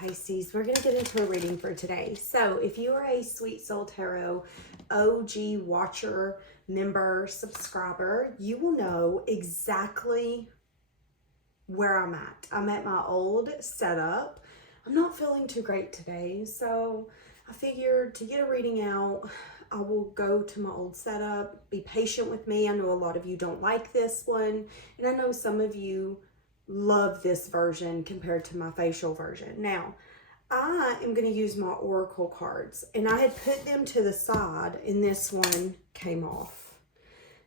Pisces. We're going to get into a reading for today. So if you are a Sweet Soul Tarot OG watcher, member, subscriber, you will know exactly where I'm at. I'm at my old setup. I'm not feeling too great today, so I figured to get a reading out, I will go to my old setup. Be patient with me. I know a lot of you don't like this one, and I know some of you love this version compared to my facial version. Now, I am going to use my oracle cards, and I had put them to the side, and this one came off.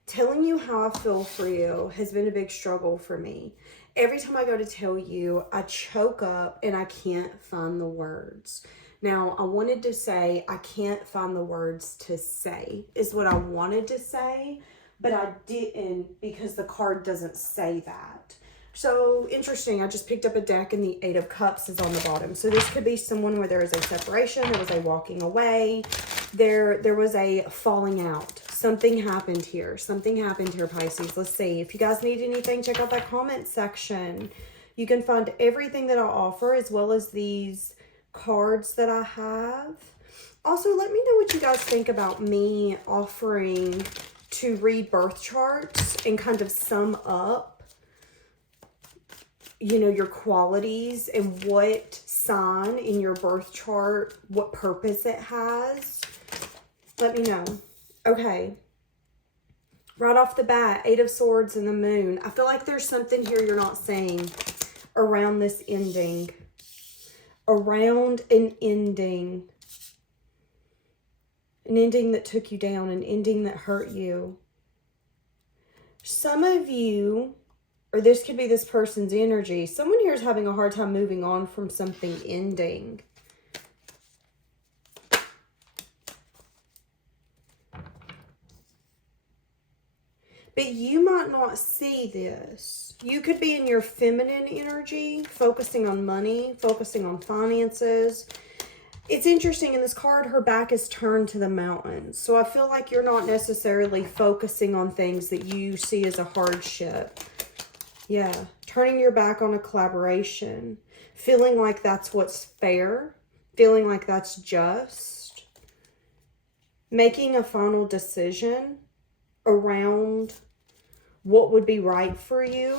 Telling you how I feel for you has been a big struggle for me. Every time I go to tell you, I choke up and I can't find the words. Now, I wanted to say I can't find the words to say is what I wanted to say, but I didn't because the card doesn't say that. So interesting, I just picked up a deck and the Eight of Cups is on the bottom. So this could be someone where there is a separation, there was a walking away, there was a falling out. Something happened here. Something happened here, Pisces. Let's see. If you guys need anything, check out that comment section. You can find everything that I offer as well as these cards that I have. Also, let me know what you guys think about me offering to read birth charts and kind of sum up, you know, your qualities and what sign in your birth chart, what purpose it has. Let me know. Okay. Right off the bat, Eight of Swords and the Moon. I feel like there's something here you're not saying around this ending. Around an ending. An ending that took you down. An ending that hurt you. Some of you, or this could be this person's energy, someone here is having a hard time moving on from something ending. But you might not see this. You could be in your feminine energy, focusing on money, focusing on finances. It's interesting, in this card, her back is turned to the mountains. So I feel like you're not necessarily focusing on things that you see as a hardship. Yeah, turning your back on a collaboration, feeling like that's what's fair, feeling like that's just, making a final decision around what would be right for you.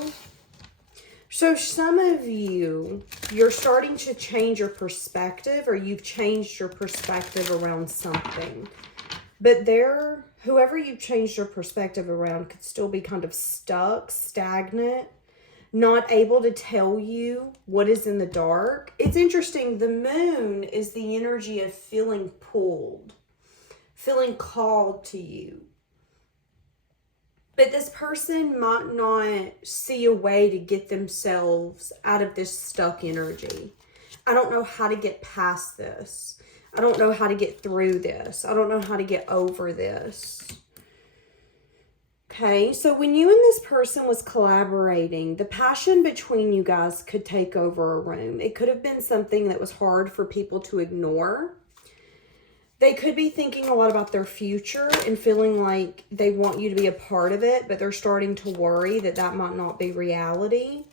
So some of you, you're starting to change your perspective, or you've changed your perspective around something. But whoever you've changed your perspective around could still be kind of stuck, stagnant, not able to tell you what is in the dark. It's interesting. The moon is the energy of feeling pulled, feeling called to you. But this person might not see a way to get themselves out of this stuck energy. I don't know how to get past this. I don't know how to get through this. I don't know how to get over this. Okay, so when you and this person was collaborating, the passion between you guys could take over a room. It could have been something that was hard for people to ignore. They could be thinking a lot about their future and feeling like they want you to be a part of it, but they're starting to worry that that might not be reality.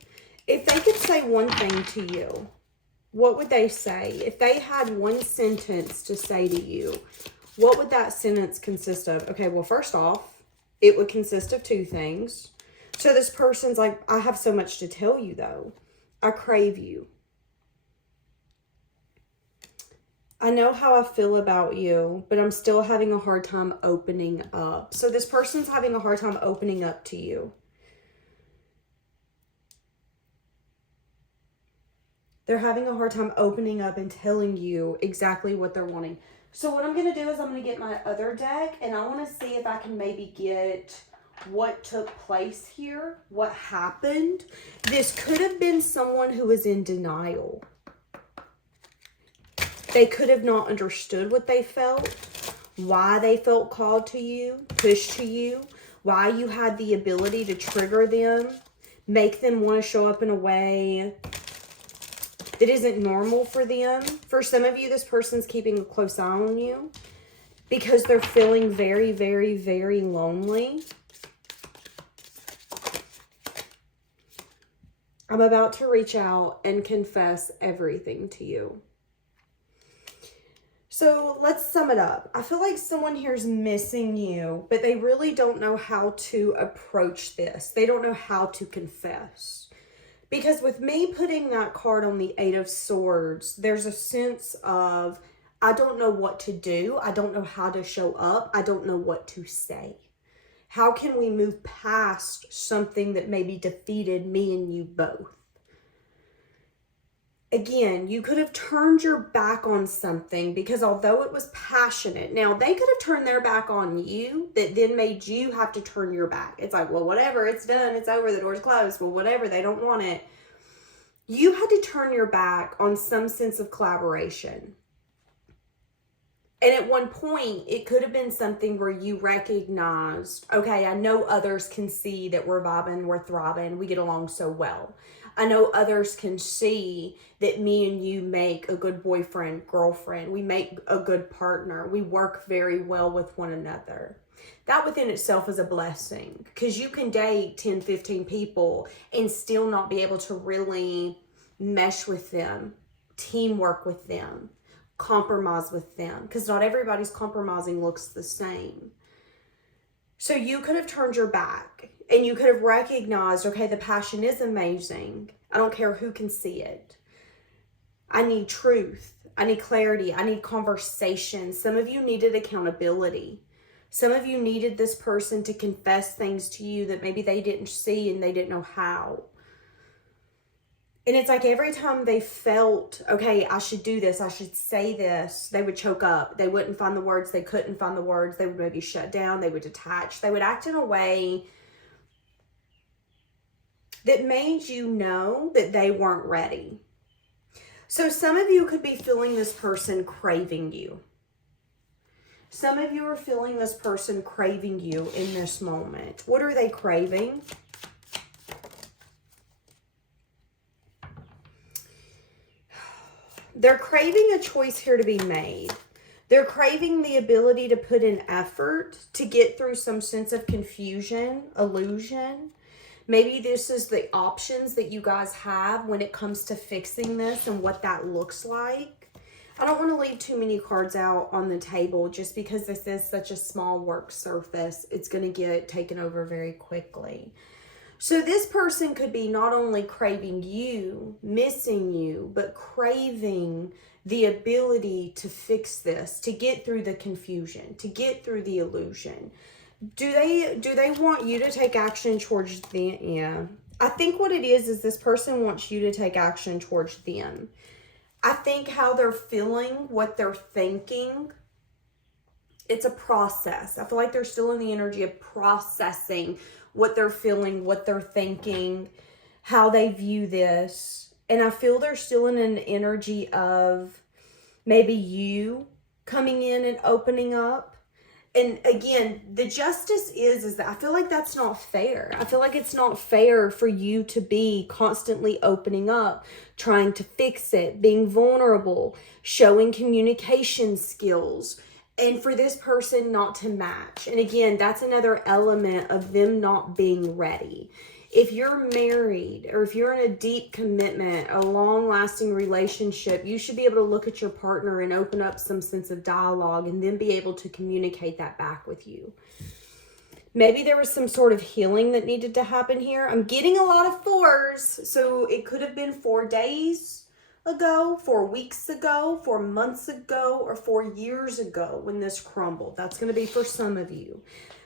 If they could say one thing to you, what would they say? If they had one sentence to say to you, what would that sentence consist of? Okay, well, first off, it would consist of two things. So this person's like, I have so much to tell you, though. I crave you. I know how I feel about you, but I'm still having a hard time opening up. So this person's having a hard time opening up to you. They're having a hard time opening up and telling you exactly what they're wanting. So what I'm going to do is I'm going to get my other deck, and I want to see if I can maybe get what took place here, what happened. This could have been someone who was in denial. They could have not understood what they felt, why they felt called to you, pushed to you, why you had the ability to trigger them, make them want to show up in a way that isn't normal for them. For some of you, this person's keeping a close eye on you because they're feeling very, very, very lonely. I'm about to reach out and confess everything to you. So let's sum it up. I feel like someone here is missing you, but they really don't know how to approach this. They don't know how to confess. Because with me putting that card on the Eight of Swords, there's a sense of, I don't know what to do. I don't know how to show up. I don't know what to say. How can we move past something that maybe defeated me and you both? Again, you could have turned your back on something because although it was passionate, now they could have turned their back on you that then made you have to turn your back. It's like, well, whatever, it's done, it's over, the door's closed, well, whatever, they don't want it. You had to turn your back on some sense of collaboration. And at one point, it could have been something where you recognized, okay, I know others can see that we're vibing, we're thriving, we get along so well. I know others can see that me and you make a good boyfriend, girlfriend. We make a good partner. We work very well with one another. That within itself is a blessing because you can date 10, 15 people and still not be able to really mesh with them, teamwork with them, compromise with them, because not everybody's compromising looks the same. So you could have turned your back and you could have recognized, okay, the passion is amazing. I don't care who can see it. I need truth. I need clarity. I need conversation. Some of you needed accountability. Some of you needed this person to confess things to you that maybe they didn't see and they didn't know how. And it's like every time they felt, okay, I should do this, I should say this, they would choke up. They wouldn't find the words. They couldn't find the words. They would maybe shut down. They would detach. They would act in a way that made you know that they weren't ready. So some of you could be feeling this person craving you. Some of you are feeling this person craving you in this moment. What are they craving? They're craving a choice here to be made. They're craving the ability to put in effort to get through some sense of confusion, illusion. Maybe this is the options that you guys have when it comes to fixing this and what that looks like. I don't want to leave too many cards out on the table just because this is such a small work surface. It's going to get taken over very quickly. So this person could be not only craving you, missing you, but craving the ability to fix this, to get through the confusion, to get through the illusion. Do they want you to take action towards them? Yeah. I think what it is this person wants you to take action towards them. I think how they're feeling, what they're thinking, it's a process. I feel like they're still in the energy of processing what they're feeling, what they're thinking, how they view this. And I feel they're still in an energy of maybe you coming in and opening up. And again, the justice is that I feel like that's not fair. I feel like it's not fair for you to be constantly opening up, trying to fix it, being vulnerable, showing communication skills, and for this person not to match. And again, that's another element of them not being ready. If you're married or if you're in a deep commitment, a long-lasting relationship, you should be able to look at your partner and open up some sense of dialogue and then be able to communicate that back with you. Maybe there was some sort of healing that needed to happen here. I'm getting a lot of fours, so it could have been 4 days ago, 4 weeks ago, 4 months ago, or 4 years ago when this crumbled. That's going to be for some of you.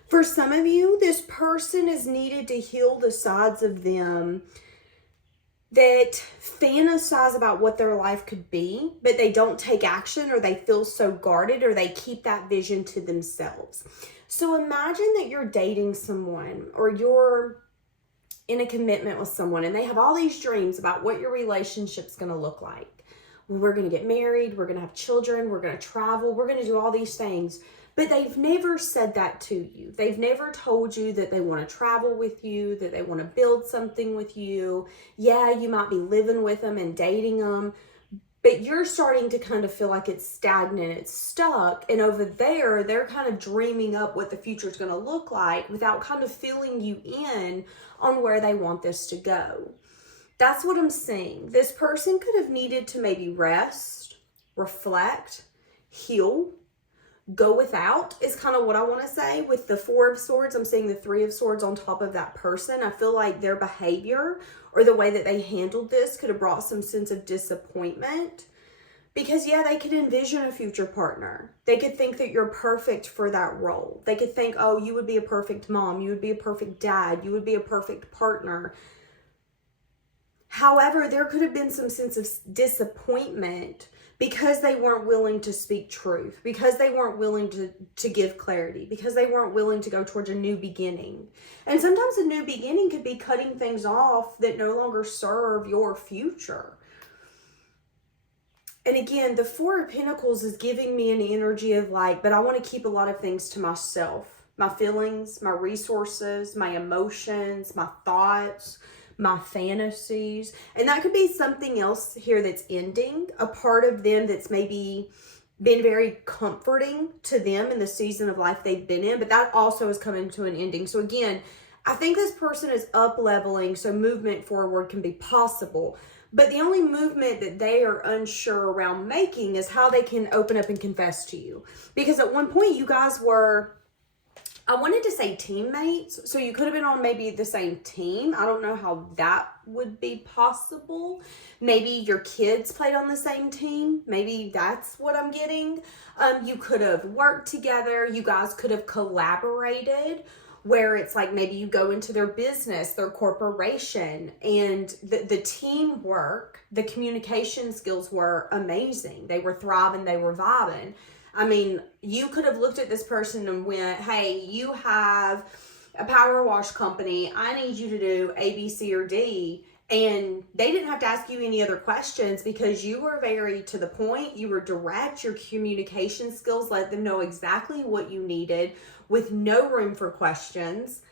For some of you, this person is needed to heal the sides of them that fantasize about what their life could be, but they don't take action, or they feel so guarded, or they keep that vision to themselves. So imagine that you're dating someone, or you're in a commitment with someone, and they have all these dreams about what your relationship's going to look like. Well, we're going to get married, we're going to have children, we're going to travel, we're going to do all these things. But they've never said that to you. They've never told you that they want to travel with you, that they want to build something with you. Yeah, you might be living with them and dating them, but you're starting to kind of feel like it's stagnant, it's stuck. And over there, they're kind of dreaming up what the future is going to look like without kind of filling you in on where they want this to go. That's what I'm seeing. This person could have needed to maybe rest, reflect, heal, go without is kind of what I want to say. With the Four of Swords, I'm seeing the Three of Swords on top of that person. I feel like their behavior or the way that they handled this could have brought some sense of disappointment. Because, yeah, they could envision a future partner. They could think that you're perfect for that role. They could think, oh, you would be a perfect mom. You would be a perfect dad. You would be a perfect partner. However, there could have been some sense of disappointment because they weren't willing to speak truth, because they weren't willing to give clarity, because they weren't willing to go towards a new beginning. And sometimes a new beginning could be cutting things off that no longer serve your future. And again, the Four of Pentacles is giving me an energy of like, but I want to keep a lot of things to myself. My feelings, my resources, my emotions, my thoughts, my fantasies. And that could be something else here that's ending. A part of them that's maybe been very comforting to them in the season of life they've been in. But that also is coming to an ending. So again, I think this person is up leveling, so movement forward can be possible. But the only movement that they are unsure around making is how they can open up and confess to you. Because at one point you guys were, I wanted to say teammates. So you could have been on maybe the same team. I don't know how that would be possible. Maybe your kids played on the same team. Maybe that's what I'm getting. You could have worked together. You guys could have collaborated, where it's like maybe you go into their business, their corporation, and the teamwork, the communication skills were amazing. They were thriving, they were vibing. I mean, you could have looked at this person and went, hey, you have a power wash company. I need you to do A, B, C, or D. And they didn't have to ask you any other questions because you were very to the point. You were direct. Your communication skills let them know exactly what you needed with no room for questions.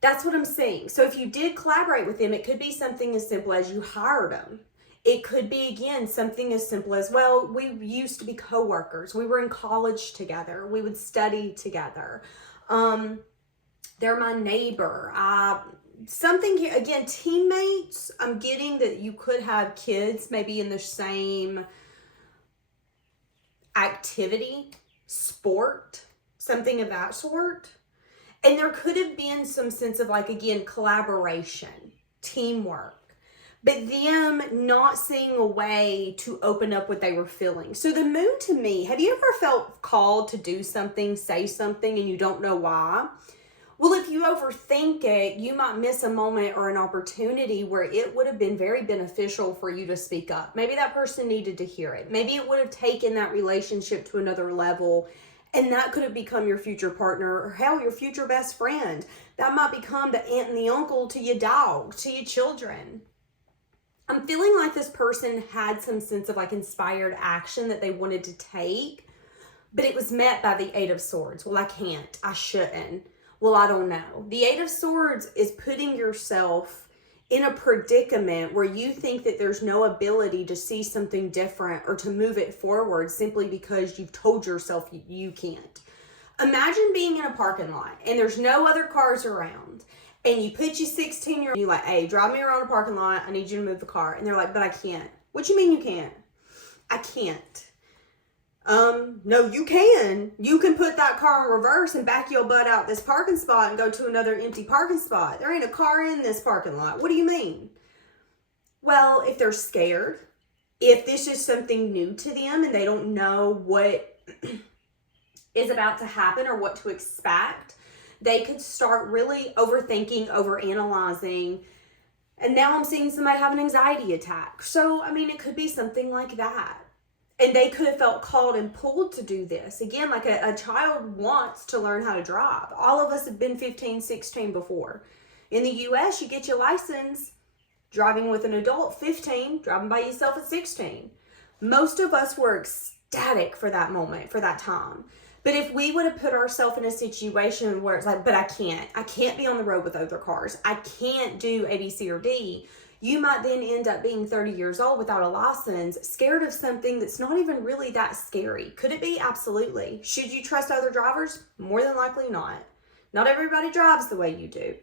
That's what I'm saying. So if you did collaborate with them, it could be something as simple as you hired them. It could be, again, something as simple as, well, we used to be coworkers. We were in college together. We would study together. They're my neighbor. Something here, again, teammates. I'm getting that you could have kids maybe in the same activity, sport, something of that sort. And there could have been some sense of like, again, collaboration, teamwork, but them not seeing a way to open up what they were feeling. So the moon to me, have you ever felt called to do something, say something, and you don't know why? Well, if you overthink it, you might miss a moment or an opportunity where it would have been very beneficial for you to speak up. Maybe that person needed to hear it. Maybe it would have taken that relationship to another level, and that could have become your future partner, or hell, your future best friend. That might become the aunt and the uncle to your dog, to your children. I'm feeling like this person had some sense of like inspired action that they wanted to take, but it was met by the Eight of Swords. Well, I can't. I shouldn't. Well, I don't know. The Eight of Swords is putting yourself in a predicament where you think that there's no ability to see something different or to move it forward simply because you've told yourself you can't. Imagine being in a parking lot and there's no other cars around, and you put your 16-year-old, you're like, hey, drive me around a parking lot. I need you to move the car. And they're like, but I can't. What you mean you can't? I can't. No, you can. You can put that car in reverse and back your butt out this parking spot and go to another empty parking spot. There ain't a car in this parking lot. What do you mean? Well, if they're scared, if this is something new to them and they don't know what is about to happen or what to expect, they could start really overthinking, overanalyzing. And now I'm seeing somebody have an anxiety attack. So, I mean, it could be something like that. And they could have felt called and pulled to do this. Again, like a child wants to learn how to drive. All of us have been 15, 16 before. In the U.S., you get your license driving with an adult, 15, driving by yourself at 16. Most of us were ecstatic for that moment, for that time. But if we would have put ourselves in a situation where it's like, but I can't be on the road with other cars. I can't do A, B, C, or D. You might then end up being 30 years old without a license, scared of something that's not even really that scary. Could it be? Absolutely. Should you trust other drivers? More than likely not. Not everybody drives the way you do.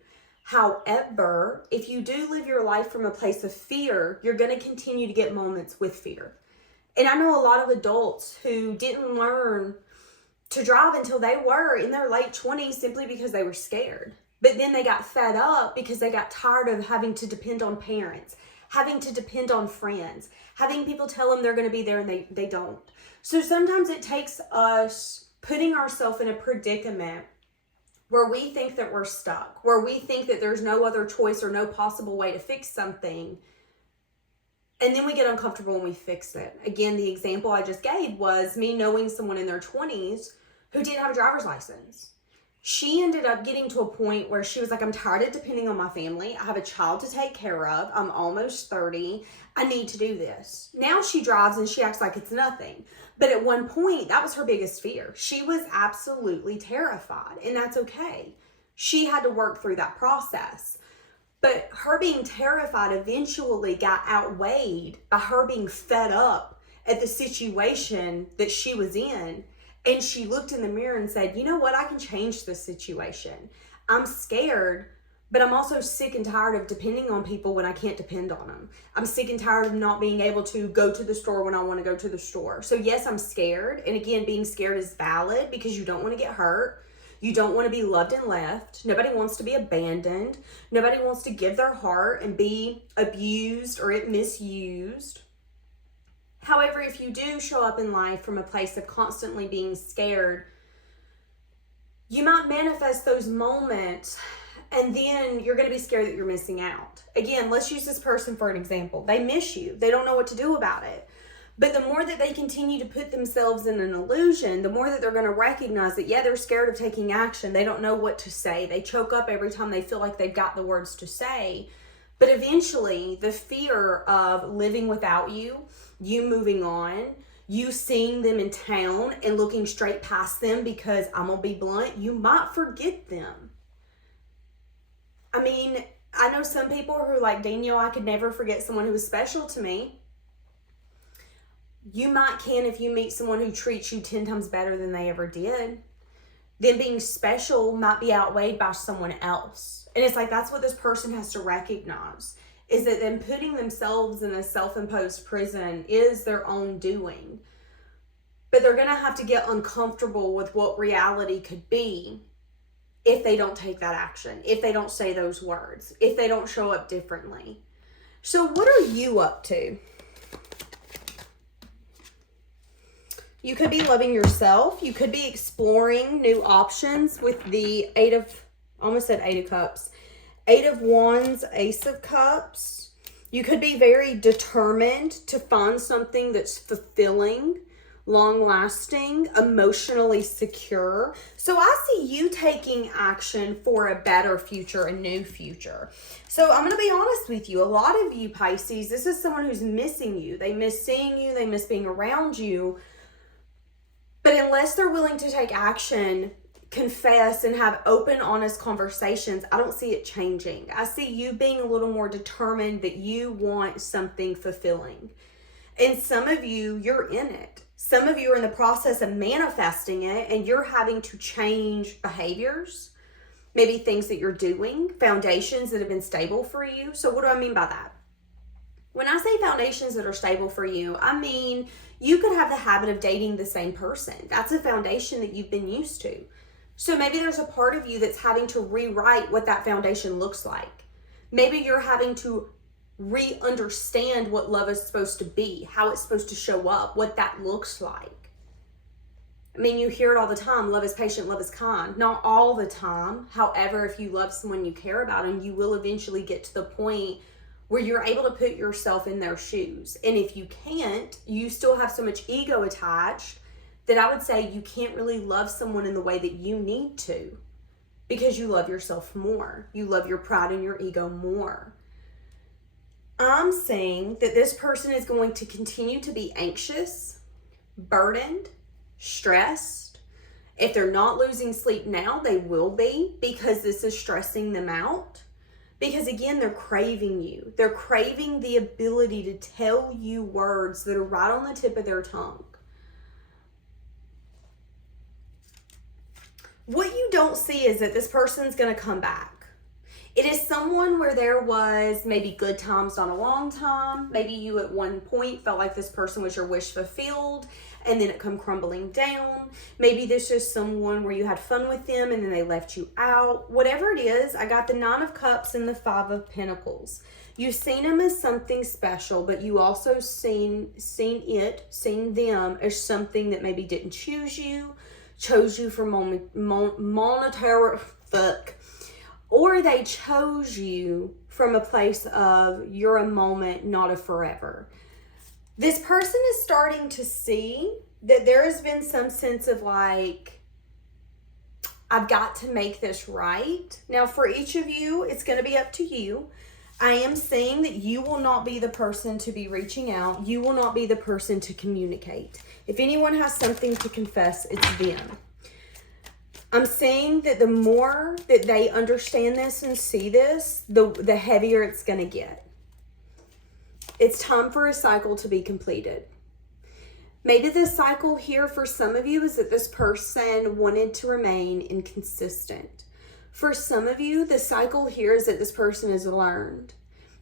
However, if you do live your life from a place of fear, you're going to continue to get moments with fear. And I know a lot of adults who didn't learn to drive until they were in their late 20s simply because they were scared. But then they got fed up because they got tired of having to depend on parents, having to depend on friends, having people tell them they're going to be there and they don't. So sometimes it takes us putting ourselves in a predicament where we think that we're stuck, where we think that there's no other choice or no possible way to fix something. And then we get uncomfortable and we fix it. Again, the example I just gave was me knowing someone in their 20s who didn't have a driver's license. She ended up getting to a point where she was like, I'm tired of depending on my family. I have a child to take care of. I'm almost 30. I need to do this. Now she drives and she acts like it's nothing. But at one point, that was her biggest fear. She was absolutely terrified, and that's okay. She had to work through that process. But her being terrified eventually got outweighed by her being fed up at the situation that she was in. And she looked in the mirror and said, you know what? I can change this situation. I'm scared, but I'm also sick and tired of depending on people when I can't depend on them. I'm sick and tired of not being able to go to the store when I want to go to the store. So yes, I'm scared. And again, being scared is valid because you don't want to get hurt. You don't want to be loved and left. Nobody wants to be abandoned. Nobody wants to give their heart and be abused or misused. However, if you do show up in life from a place of constantly being scared, you might manifest those moments and then you're going to be scared that you're missing out. Again, let's use this person for an example. They miss you. They don't know what to do about it. But the more that they continue to put themselves in an illusion, the more that they're going to recognize that, yeah, they're scared of taking action. They don't know what to say. They choke up every time they feel like they've got the words to say. But eventually, the fear of living without you, you moving on, you seeing them in town and looking straight past them because, I'm going to be blunt, you might forget them. I mean, I know some people who are like, Danielle, I could never forget someone who was special to me. You might can if you meet someone who treats you 10 times better than they ever did. Then being special might be outweighed by someone else. And it's like, that's what this person has to recognize, is that them putting themselves in a self-imposed prison is their own doing. But they're going to have to get uncomfortable with what reality could be if they don't take that action, if they don't say those words, if they don't show up differently. So what are you up to? You could be loving yourself. You could be exploring new options with the Eight of Cups, Eight of Wands, Ace of Cups. You could be very determined to find something that's fulfilling, long-lasting, emotionally secure. So I see you taking action for a better future, a new future. So I'm going to be honest with you. A lot of you, Pisces, this is someone who's missing you. They miss seeing you. They miss being around you. But unless they're willing to take action, confess, and have open, honest conversations, I don't see it changing. I see you being a little more determined that you want something fulfilling. And some of you, you're in it. Some of you are in the process of manifesting it, and you're having to change behaviors, maybe things that you're doing, foundations that have been stable for you. So what do I mean by that? When I say foundations that are stable for you, I mean you could have the habit of dating the same person. That's a foundation that you've been used to. So maybe there's a part of you that's having to rewrite what that foundation looks like. Maybe you're having to re-understand what love is supposed to be, how it's supposed to show up, what that looks like. I mean, you hear it all the time. Love is patient, love is kind. Not all the time. However, if you love someone you care about, and you will eventually get to the point where you're able to put yourself in their shoes. And if you can't, you still have so much ego attached that I would say you can't really love someone in the way that you need to, because you love yourself more. You love your pride and your ego more. I'm saying that this person is going to continue to be anxious, burdened, stressed. If they're not losing sleep now, they will be, because this is stressing them out. Because again, they're craving you. They're craving the ability to tell you words that are right on the tip of their tongue. What you don't see is that this person's going to come back. It is someone where there was maybe good times, not a long time. Maybe you at one point felt like this person was your wish fulfilled, and then it come crumbling down. Maybe this is someone where you had fun with them and then they left you out. Whatever it is, I got the 9 of Cups and the 5 of Pentacles. You've seen them as something special, but you also seen them as something that maybe didn't choose you, chose you for monetary fuck. Or they chose you from a place of you're a moment, not a forever. This person is starting to see that there has been some sense of like, I've got to make this right. Now, for each of you, it's going to be up to you. I am saying that you will not be the person to be reaching out. You will not be the person to communicate. If anyone has something to confess, it's them. I'm saying that the more that they understand this and see this, the heavier it's going to get. It's time for a cycle to be completed. Maybe the cycle here for some of you is that this person wanted to remain inconsistent. For some of you, the cycle here is that this person has learned.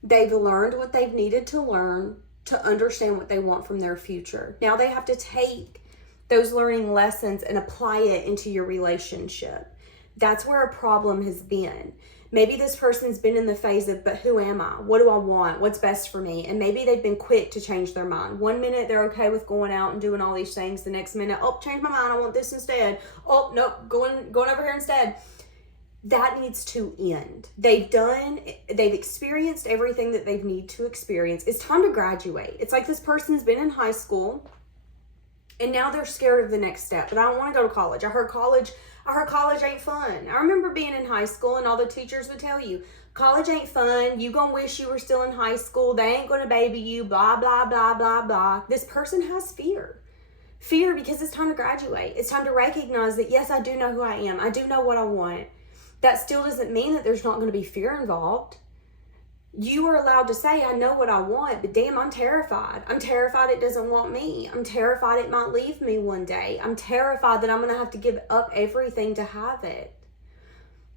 They've learned what they've needed to learn to understand what they want from their future. Now they have to take those learning lessons and apply it into your relationship. That's where a problem has been. Maybe this person's been in the phase of, but who am I? What do I want? What's best for me? And maybe they've been quick to change their mind. One minute they're okay with going out and doing all these things. The next minute, oh, change my mind. I want this instead. Oh, nope, going over here instead. That needs to end. They've experienced everything that they need to experience. It's time to graduate. It's like this person's been in high school and now they're scared of the next step. But I don't want to go to college. I heard college ain't fun. I remember being in high school and all the teachers would tell you, college ain't fun. You gonna wish you were still in high school. They ain't gonna baby you, blah, blah, blah, blah, blah. This person has fear. Fear because it's time to graduate. It's time to recognize that, yes, I do know who I am. I do know what I want. That still doesn't mean that there's not going to be fear involved. You are allowed to say, I know what I want, but damn, I'm terrified. I'm terrified it doesn't want me. I'm terrified it might leave me one day. I'm terrified that I'm going to have to give up everything to have it.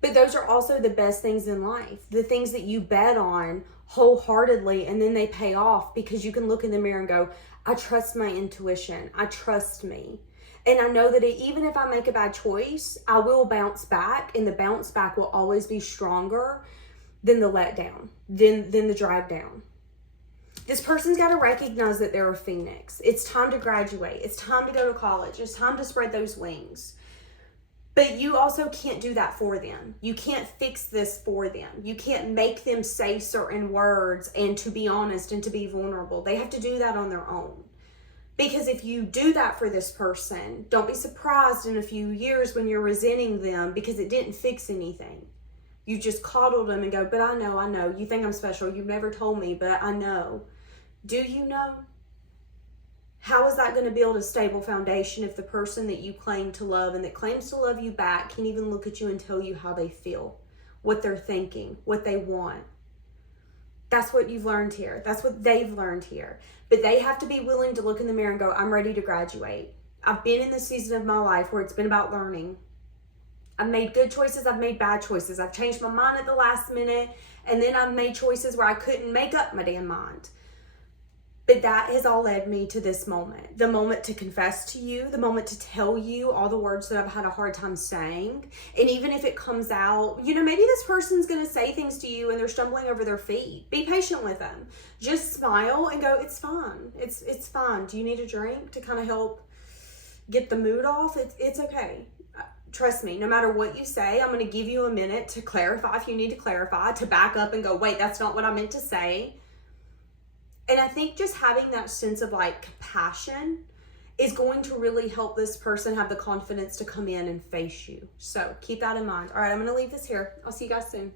But those are also the best things in life. The things that you bet on wholeheartedly and then they pay off because you can look in the mirror and go, I trust my intuition. I trust me. And I know that even if I make a bad choice, I will bounce back, and the bounce back will always be stronger than the letdown, than the drag down. This person's got to recognize that they're a phoenix. It's time to graduate. It's time to go to college. It's time to spread those wings. But you also can't do that for them. You can't fix this for them. You can't make them say certain words and to be honest and to be vulnerable. They have to do that on their own. Because if you do that for this person, don't be surprised in a few years when you're resenting them because it didn't fix anything. You just coddled them and go, but I know. You think I'm special. You've never told me, but I know. Do you know? How is that going to build a stable foundation if the person that you claim to love and that claims to love you back can even look at you and tell you how they feel, what they're thinking, what they want? That's what you've learned here. That's what they've learned here. But they have to be willing to look in the mirror and go, I'm ready to graduate. I've been in this season of my life where it's been about learning. I've made good choices. I've made bad choices. I've changed my mind at the last minute. And then I've made choices where I couldn't make up my damn mind. But that has all led me to this moment. The moment to confess to you, the moment to tell you all the words that I've had a hard time saying. And even if it comes out, maybe this person's going to say things to you and they're stumbling over their feet. Be patient with them. Just smile and go, it's fine. It's fine. Do you need a drink to kind of help get the mood off? It's okay. Trust me, no matter what you say, I'm going to give you a minute to clarify if you need to clarify, to back up and go, wait, that's not what I meant to say. And I think just having that sense of compassion is going to really help this person have the confidence to come in and face you. So keep that in mind. All right, I'm going to leave this here. I'll see you guys soon.